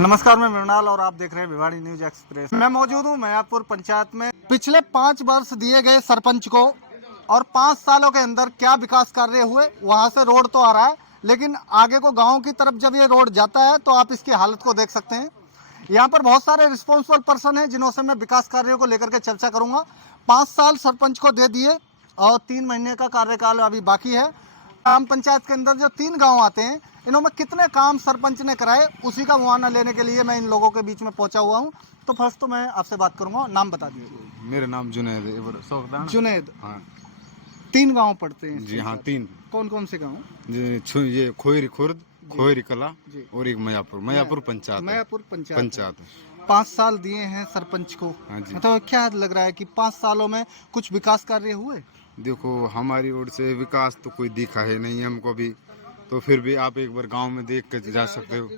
नमस्कार, मैं मृणाल और आप देख रहे हैं भिवाड़ी न्यूज एक्सप्रेस। मैं मौजूद हूँ मैयापुर पंचायत में। पिछले 5 वर्ष दिए गए सरपंच को और 5 सालों के अंदर क्या विकास कार्य हुए। वहाँ से रोड तो आ रहा है, लेकिन आगे को गांव की तरफ जब ये रोड जाता है तो आप इसकी हालत को देख सकते हैं। यहाँ पर बहुत सारे रिस्पॉन्सिबल पर्सन हैं जिनों से मैं विकास कार्यों को लेकर के चर्चा करूँगा। 5 साल सरपंच को दे दिए और 3 महीने का कार्यकाल अभी बाकी है। ग्राम पंचायत के अंदर जो 3 गाँव आते हैं, इन्होंने कितने काम सरपंच ने कराए, उसी का मुआयना लेने के लिए मैं इन लोगों के बीच में पहुंचा हुआ हूं। तो फर्स्ट तो मैं आपसे बात करूंगा, नाम बता दीजिए। मेरा नाम जुनैद है। जुनैद, हाँ 3 गांव पड़ते हैं जी, हाँ 3। कौन कौन से गांव? ये खोयरी खुर्द, खोयरी कला जी। और एक मैयापुर पंचायत। मैयापुर पंचायत। 5 5 साल दिए हैं सरपंच को। हाँ जी। मतलब क्या लग रहा है कि 5 सालों में कुछ विकास कार्य हुए? देखो, हमारी ओर से विकास तो कोई दिखा है नहीं हमको भी, तो फिर भी आप एक बार गांव में देख कर जा सकते हो।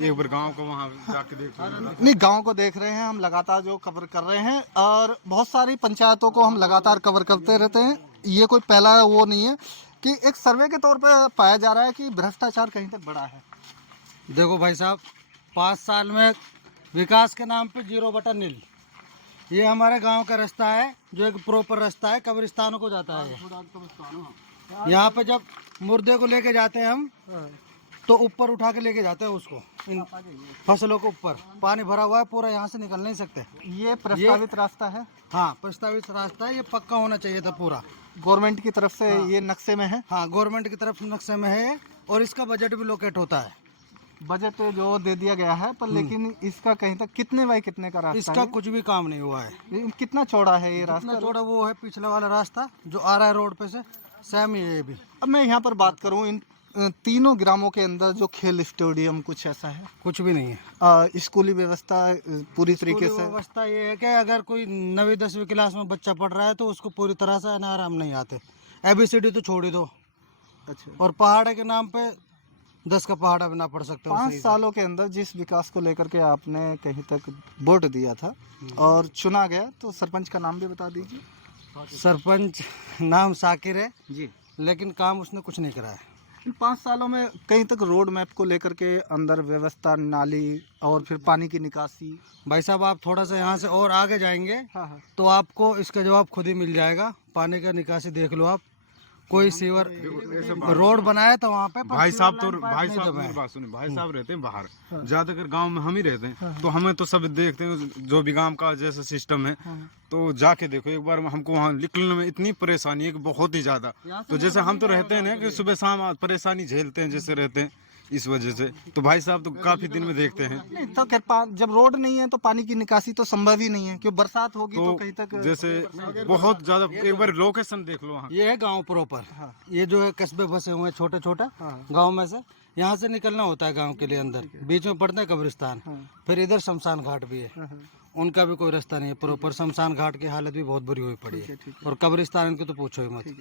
एक बार गांव को वहां जाके देख लो। नहीं, गांव को देख रहे हैं हम, लगातार जो कवर कर रहे हैं और बहुत सारी पंचायतों को हम लगातार कवर करते रहते हैं। ये कोई पहला वो नहीं है कि एक सर्वे के तौर पे पाया जा रहा है कि भ्रष्टाचार कहीं तक बढ़ा है। देखो भाई साहब, 5 साल में विकास के नाम पे 0/0। ये हमारे गांव का रास्ता है, जो एक प्रॉपर रास्ता है, कब्रिस्तानों को जाता है। यहाँ पे जब मुर्दे को लेके जाते हैं हम, तो ऊपर उठा के लेके जाते हैं उसको, इन फसलों को ऊपर। पानी भरा हुआ है पूरा, यहाँ से निकल नहीं सकते। ये प्रस्तावित रास्ता है? हाँ, प्रस्तावित रास्ता है, ये पक्का होना चाहिए था पूरा। गवर्नमेंट की तरफ से? हाँ। ये नक्शे में है? हाँ, गवर्नमेंट की तरफ नक्शे में है और इसका बजट भी लोकेट होता है। बजट जो दे दिया गया है, पर लेकिन इसका कहीं तक कितने बाई कितने का रास्ता इसका है? कुछ भी काम नहीं हुआ है। कितना चौड़ा है ये जितना रास्ता? चौड़ा वो है पिछले वाला रास्ता जो आ रहा है रोड पे से, सेम ही है ये भी। अब मैं यहाँ पर बात करूँ, इन तीनों ग्रामों के अंदर जो खेल स्टेडियम कुछ ऐसा है? कुछ भी नहीं है। स्कूली व्यवस्था पूरी तरीके स्कूली से? व्यवस्था ये है कि अगर कोई 9वीं 10वीं क्लास में बच्चा पढ़ रहा है तो उसको पूरी तरह से आराम नहीं आते। ABCD तो छोड़ ही दो। अच्छा। और पहाड़ के नाम पे 10 का पहाड़ा भी ना पढ़ सकते। 5 सालों के अंदर जिस विकास को लेकर के आपने कहीं तक वोट दिया था और चुना गया, तो सरपंच का नाम भी बता दीजिए। सरपंच नाम साकिर है जी, लेकिन काम उसने कुछ नहीं करा है। इन 5 सालों में कहीं तक रोड मैप को लेकर के अंदर व्यवस्था, नाली और फिर पानी की निकासी? भाई साहब, आप थोड़ा सा यहाँ से और आगे जाएंगे हाँ हाँ। तो आपको इसका जवाब खुद ही मिल जाएगा। पानी का निकासी देख लो आप। कोई सीवर रोड बनाया था वहाँ पे, पर भाई सीवर साहब तो लाइन पाइप भाई नहीं साहब दबाए। मेरी बात सुनिए, भाई साहब रहते हैं बाहर, ज्यादातर गांव में हम ही रहते हैं, तो हमें तो सब देखते हैं जो भी गांव का जैसा सिस्टम है। तो जाके देखो एक बार, हमको वहाँ निकलने में इतनी परेशानी है कि बहुत ही ज्यादा। तो जैसे हम तो रहते हैं ना कि सुबह शाम परेशानी झेलते हैं जैसे रहते हैं, इस वजह से तो भाई साहब तो काफी दिन में देखते हैं। नहीं तो खैर, जब रोड नहीं है तो पानी की निकासी तो संभव ही नहीं है, क्योंकि बरसात होगी तो कहीं तक जैसे बहुत ज्यादा। एक बार लोकेशन देख लो वहाँ। ये है गांव प्रॉपर। हाँ। ये जो है कस्बे बसे हुए हैं छोटे छोटे गांव में से, यहाँ से निकलना होता है गांव के लिए अंदर। बीच में पड़ता है कब्रिस्तान। फिर इधर शमशान घाट भी है, उनका भी कोई रास्ता नहीं है प्रॉपर। शमशान घाट की हालत भी बहुत बुरी हुई पड़ी है, और कब्रिस्तान की तो पूछो ही मत।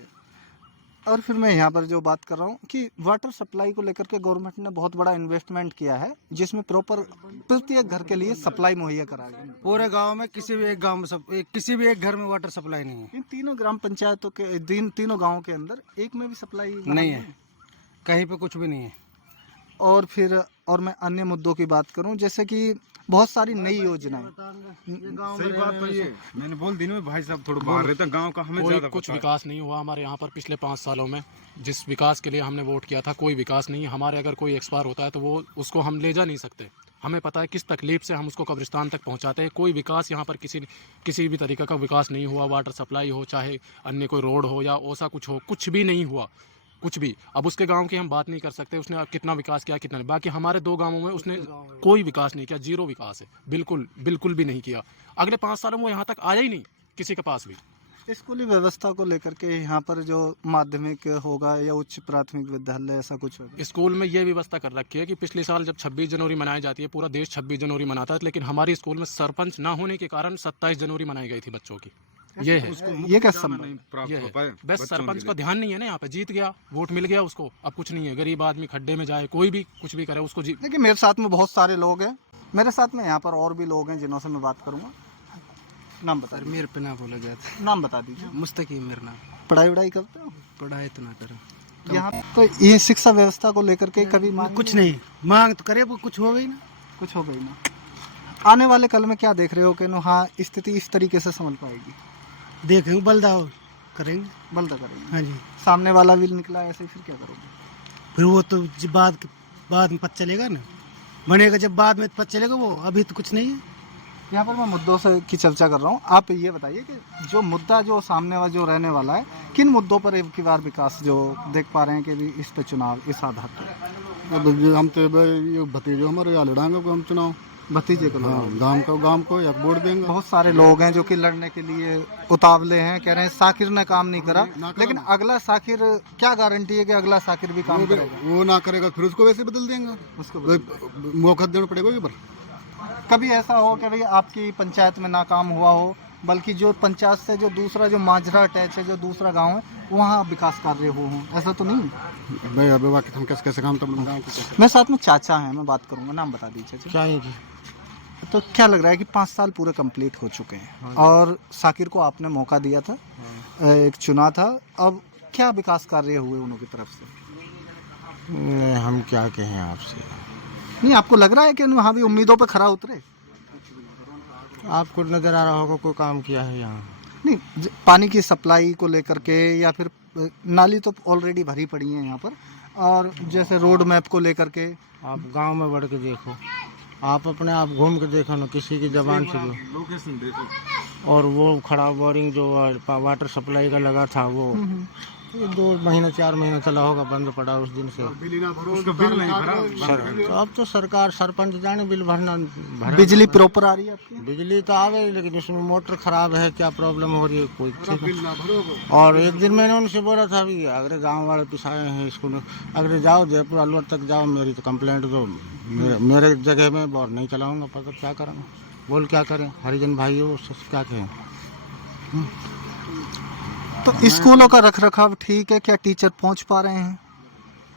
और फिर मैं यहाँ पर जो बात कर रहा हूँ कि वाटर सप्लाई को लेकर के गवर्नमेंट ने बहुत बड़ा इन्वेस्टमेंट किया है, जिसमें प्रॉपर प्रत्येक घर के लिए सप्लाई मुहैया करा गया। पूरे गांव में किसी भी एक गांव में किसी भी एक घर में वाटर सप्लाई नहीं है। इन तीनों ग्राम पंचायतों के तीनों गाँव के अंदर एक में भी सप्लाई नहीं है, कहीं पे कुछ भी नहीं है। और फिर और मैं अन्य मुद्दों की बात करूं, जैसे कि बहुत सारी नई योजनाएं। सही बात तो ये मैंने बोल दी ना, भाई साहब थोड़ा बाहर रहता गांव का, हमें कोई ज्यादा कुछ पता है। विकास नहीं हुआ हमारे यहाँ पर पिछले 5 सालों में। जिस विकास के लिए हमने वोट किया था, कोई विकास नहीं। हमारे अगर कोई एक्सपायर होता है तो वो उसको हम ले जा नहीं सकते। हमें पता है किस तकलीफ से हम उसको कब्रिस्तान तक पहुँचाते हैं। कोई विकास यहाँ पर किसी भी तरीके का विकास नहीं हुआ। वाटर सप्लाई हो, चाहे अन्य कोई रोड हो या ऐसा कुछ हो, कुछ भी नहीं हुआ, कुछ भी। अब उसके गांव की हम बात नहीं कर सकते, उसने कितना विकास किया कितना नहीं। बाकी हमारे 2 गांवों में उसने कोई विकास नहीं किया, 0 विकास है, बिल्कुल भी नहीं किया। अगले 5 सालों में वो यहाँ तक आया ही नहीं किसी के पास भी। स्कूली व्यवस्था को लेकर के यहाँ पर जो माध्यमिक होगा या उच्च प्राथमिक विद्यालय, ऐसा कुछ होगा? स्कूल में ये व्यवस्था कर रखी है कि पिछले साल जब 26 जनवरी मनाई जाती है, पूरा देश 26 जनवरी मनाता है, लेकिन हमारे स्कूल में सरपंच ना होने के कारण 27 जनवरी मनाई गई थी बच्चों की। ये है, ये क्या संभव? नहीं प्राप्त ये हो है। पाए बस बच्चों सरपंच के का लिए। ध्यान नहीं है ना, यहाँ पे जीत गया, वोट मिल गया उसको, अब कुछ नहीं है। गरीब आदमी खड्डे में जाए, कोई भी कुछ भी करे उसको देखिए, मेरे साथ में बहुत सारे लोग हैं, मेरे साथ में यहाँ पर और भी लोग हैं जिनों से मैं बात करूँगा। नाम बता दीजिए। मेरे पे ना बोला गया था। नाम बता दीजिए। मुस्तकीम मेरा नाम। पढ़ाई वढ़ाई करते हो? पढ़ाई तो ना करो। यहाँ तो ये शिक्षा व्यवस्था को लेकर के कभी कुछ नहीं मांग तो करे, वो कुछ हो गई ना। कुछ हो गई ना। आने वाले कल में क्या देख रहे हो कि नो हाँ स्थिति इस तरीके से संभल पाएगी? देखेंगे बलदाव करेंगे। बल्दा करेंगे। हाँ जी, सामने वाला भी निकला ऐसे, फिर क्या करोगे? फिर वो तो जब बाद में पता चलेगा ना, बनेगा जब बाद में पता चलेगा, वो अभी तो कुछ नहीं है। यहाँ पर मैं मुद्दों से की चर्चा कर रहा हूँ। आप ये बताइए कि जो मुद्दा जो सामने वाला जो रहने वाला है, किन मुद्दों पर एक बार विकास जो देख पा रहे हैं कि भी इस पे चुनाव इस आधार पर? अब हम तो ये भतीजे हमारे यहाँ लड़ाएंगे हम चुनाव। भतीजे को हाँ, लगाओगे? गांव को एक वोट देंगे। बहुत सारे लोग हैं जो कि लड़ने के लिए उतावले हैं, कह रहे हैं साकिर ने काम नहीं करा, लेकिन अगला साकिर क्या गारंटी है कि अगला साकिर भी काम करेगा? वो ना करेगा फिर उसको वैसे बदल देंगे। उसको मौका देना पड़ेगा ये पर। कभी ऐसा हो कि भाई आपकी पंचायत में नाकाम हुआ हो, बल्कि जो पंचायत से जो दूसरा जो मांझरा अटैच है, जो दूसरा गांव है, वहाँ विकास कार्य हो, ऐसा तो नहीं? भाई अब बाकी हम कैसे कैसे काम तो गाँव को कैसे। मैं साथ में चाचा हैं, मैं बात करूँगा, नाम बता दीजिए चाचा। क्या है जी? तो क्या लग रहा है कि 5 साल पूरे कंप्लीट हो चुके हैं और साकिर को आपने मौका दिया था, एक चुना था, अब क्या विकास कार्य हुए उनकी तरफ से? हम क्या कहें आपसे, नहीं, आपको लग रहा है कि वहाँ भी उम्मीदों पे खरा उतरे? आपको नजर आ रहा होगा कोई काम किया है यहाँ? नहीं, पानी की सप्लाई को लेकर के या फिर नाली तो ऑलरेडी भरी पड़ी है यहाँ पर, और जैसे रोड मैप को लेकर के आप गांव में बढ़ के देखो, आप अपने आप घूम के देखो ना, किसी की जबान से भी। लोकेशन देखो। और वो खड़ा बोरिंग जो वाटर सप्लाई का लगा था, वो ये 2 महीना 4 महीना चला होगा, बंद पड़ा उस दिन से। उसका बिल नहीं भरा। तो अब तो सरकार सरपंच जाने बिल भरना बिजली प्रॉपर आ रही है आपकी? बिजली तो आ गई, लेकिन उसमें मोटर खराब है, क्या प्रॉब्लम हो रही है कोई ठीक है। और एक दिन मैंने उनसे बोला था अभी, अगर गांव वाले पिसाए हैं स्कूल, अगर जाओ जयपुर अलवर तक जाओ, मेरी तो कंप्लेंट दो, मेरे जगह में बोर नहीं चलाऊंगा, पर क्या करें, बोल क्या करें, हरिजन भाई हो, उससे क्या कहें। तो स्कूलों का रखरखाव ठीक है क्या? टीचर पहुंच पा रहे हैं?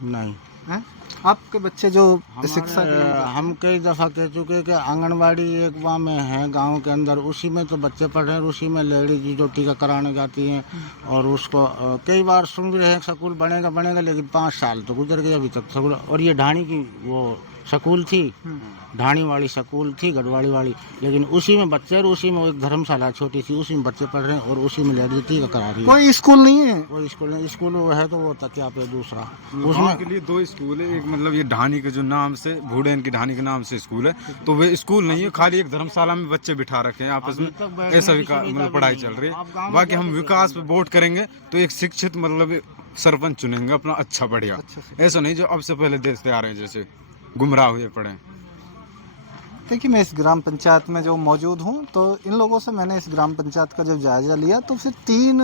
नहीं हैं? आपके बच्चे जो शिक्षा हम कई दफ़ा कह चुके हैं कि आंगनबाड़ी एक वहाँ में है गांव के अंदर, उसी में तो बच्चे पढ़ रहे हैं, उसी में लेडीज जो टीका कराने जाती हैं, और उसको कई बार सुन भी रहे हैं स्कूल बनेगा, लेकिन 5 साल तो गुजर गए अभी तक स्कूल। और ये ढाणी की वो स्कूल थी, ढाणी वाली स्कूल थी, गढ़वाड़ी वाली, लेकिन उसी में बच्चे, और उसी में एक धर्मशाला छोटी सी, उसी में बच्चे पढ़ रहे हैं, और उसी में लेडीज टीका करा रही है। कोई स्कूल नहीं है? कोई स्कूल नहीं, स्कूल वो है तो वो तकिया पे दूसरा, उसमें के लिए 2 स्कूल है। एक मतलब ये ढानी के जो नाम से, भूडेन की ढानी के नाम से स्कूल है, तो वे स्कूल नहीं है, खाली एक धर्मशाला में बच्चे बिठा रखे हैं आपस में, ऐसा मतलब पढ़ाई चल रही है। बाकी हम विकास पे वोट करेंगे तो एक शिक्षित मतलब सरपंच चुनेंगे अपना, अच्छा बढ़िया, ऐसा नहीं जो अब से पहले देखते आ रहे हैं जैसे गुमराह हुए पड़े। देखिए, मैं इस ग्राम पंचायत में जो मौजूद हूँ, तो इन लोगों से मैंने इस ग्राम पंचायत का जब जायज़ा लिया तो फिर 3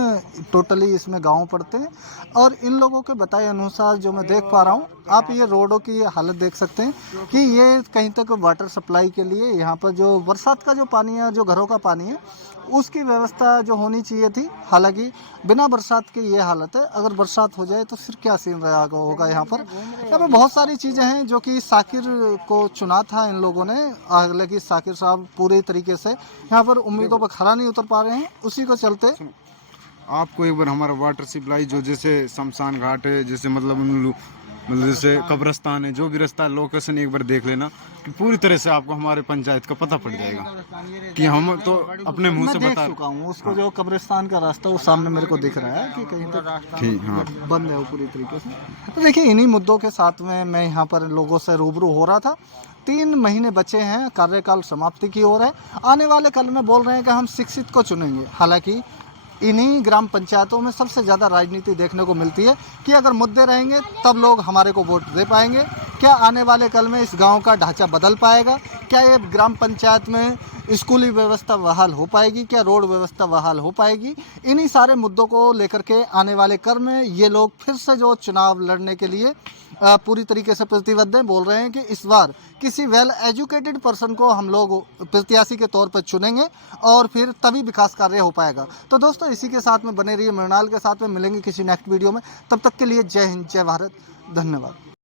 टोटली इसमें गांव पड़ते हैं, और इन लोगों के बताए अनुसार जो मैं देख पा रहा हूँ, आप ये रोडों की हालत देख सकते हैं कि ये कहीं तक वाटर सप्लाई के लिए यहाँ पर जो बरसात का जो पानी है, जो घरों का पानी है, उसकी व्यवस्था जो होनी चाहिए थी, हालांकि बिना बरसात के ये हालत है। अगर बरसात हो जाए तो फिर क्या सीन रहा होगा यहाँ पर बहुत सारी चीज़ें हैं जो कि साकिर को चुना था इन लोगों ने, हालांकि साकिर साहब पूरे तरीके से यहाँ पर उम्मीदों पर खरा नहीं उतर पा रहे हैं, उसी को चलते आपको एक बार हमारा वाटर सप्लाई जो जैसे शमशान घाट है, जैसे मतलब जैसे कब्रिस्तान है, जो भी रास्ता लोकेशन एक बार देख लेना कि पूरी तरह से आपको हमारे पंचायत का पता पड़ जाएगा कि हम तो अपने मुंह से बता चुका हूँ उसको। जो कब्रिस्तान का रास्ता वो सामने मेरे को दिख रहा है कि कहीं तक बंद है वो पूरी तरीके से। तो देखिए, इन्हीं मुद्दों के साथ में मैं यहाँ पर लोगों से रूबरू हो रहा था। 3 महीने बचे हैं, कार्यकाल समाप्ति की ओर है। आने वाले कल में बोल रहे हैं कि हम शिक्षित को चुनेंगे। हालांकि इन्हीं ग्राम पंचायतों में सबसे ज़्यादा राजनीति देखने को मिलती है कि अगर मुद्दे रहेंगे तब लोग हमारे को वोट दे पाएंगे। क्या आने वाले कल में इस गांव का ढांचा बदल पाएगा? क्या ये ग्राम पंचायत में स्कूली व्यवस्था बहाल हो पाएगी? क्या रोड व्यवस्था बहाल हो पाएगी? इन्हीं सारे मुद्दों को लेकर के आने वाले कल में ये लोग फिर से जो चुनाव लड़ने के लिए पूरी तरीके से प्रतिबद्ध हैं। बोल रहे हैं कि इस बार किसी वेल एजुकेटेड पर्सन को हम लोग प्रत्याशी के तौर पर चुनेंगे और फिर तभी विकास कार्य हो पाएगा। तो दोस्तों, इसी के साथ में बने रहिए, मृणाल के साथ में मिलेंगे किसी नेक्स्ट वीडियो में। तब तक के लिए जय हिंद, जय भारत, धन्यवाद।